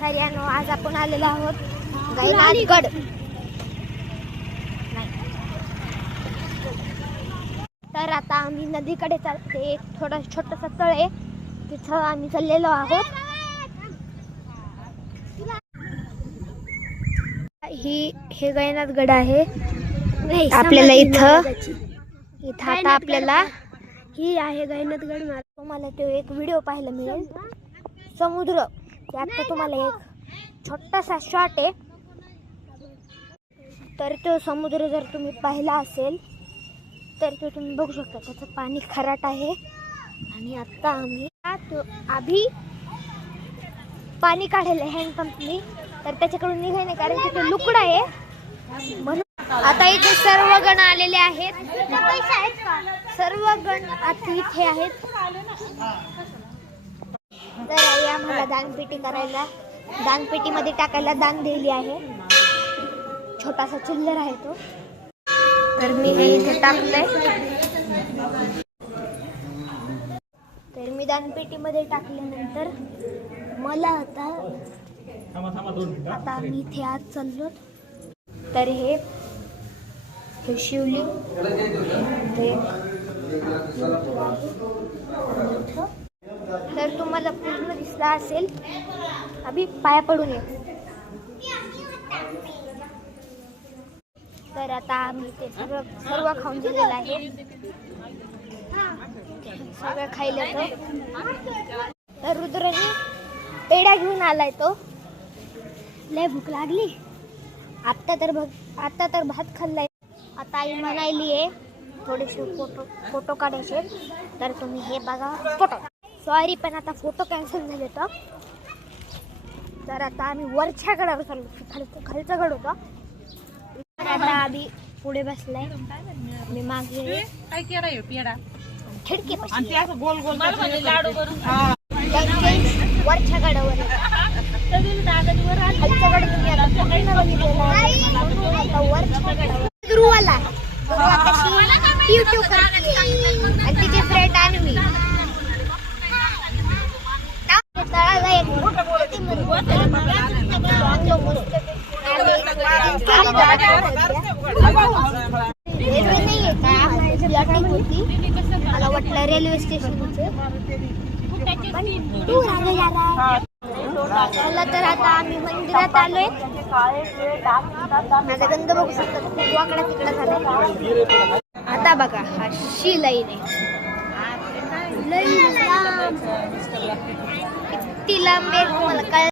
साऱ्यानो आज आपण आलेलो आहोत गैनाथगड. तर आता आम्ही नदीकडे चालते. एक छोटंसं तळ आहे, तिथं आम्ही चाललेलो आहोत. हे गैनाथगड आहे. आपल्याला इथं आता आपल्याला ही आहे गैनाथगड. तुम्हाला तो एक व्हिडिओ पाहायला मिळेल. समुद्र त्यात तुम्हाला एक छोटासा शॉट आहे. तर तो समुद्र जर तुम्ही पाहिला असेल तर तो तुम्ही बघू शकता. त्याचं पाणी खारट आहे. आणि आता आम्ही पाणी काढले हँडपंपनी, तर त्याच्याकडून निघाय नाही कारण की तो लुकड आहे म्हणून. आता इथे सर्व गण आलेले आहेत. सर्व गण आता इथे आहेत. तर आम्हाला दानपेटी करायला, दानपेटीमध्ये टाकायला दान दिली आहे. छोटासा चिल्लर आहे तो. तर मी हे इथे टाकलंय. तर मी दानपेटीमध्ये टाकल्यानंतर मला आता मी इथे आज चाललो. तर हे शिवलिंग तर तुम्हाला पूर्ण दिसला असेल. अभि पाया पडून ये. तर आता आम्ही ते सर्व खाऊन दिलेलं आहे. सगळं खायला तर रुद्रने पेढा घेऊन आलाय. तो लय भूक लागली. आता तर भात खाल्लाय. आता आई म्हणायली आहे थोडेसे फोटो काढायचे. तर तुम्ही हे बघा फोटो. सॉरी पण आता फोटो कॅन्सल झाले. तर आता आम्ही वरच्या गडावर चाललो. खालचा गड होता. आता आम्ही पुढे बसलाय. मी मागे खिडकी वरच्या गडावर ध्रुवाला युट्यूब आणि तिची फ्रेंड आणवी तळाला एक रेल्वे नाहीये का होती. मला वाटलं रेल्वे स्टेशनचे चला. तर आता आम्ही मंदिरात आलोय. माझा गंध बघू शकतो. खूप वाकडा तिकडा झाला. आता बघा हा लाईन आहे. किती लांब आहे तुम्हाला काय